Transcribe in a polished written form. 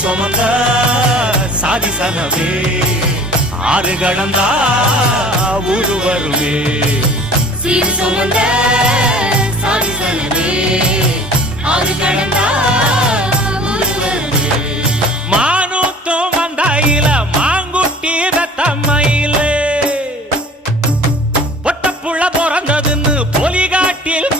சுமந்த சாதிசனமே ஆறு கடந்தா ஊரு வருமே சீர் சுமந்த சாதிசனமே ஆறு கடந்தா ஊரு வருமே மானூத்தும் வந்தாயில மாங்குட்டி ரத்தம்மையிலே பொட்டப்புள்ள பிறந்ததுன்னு பொலிகாட்டில்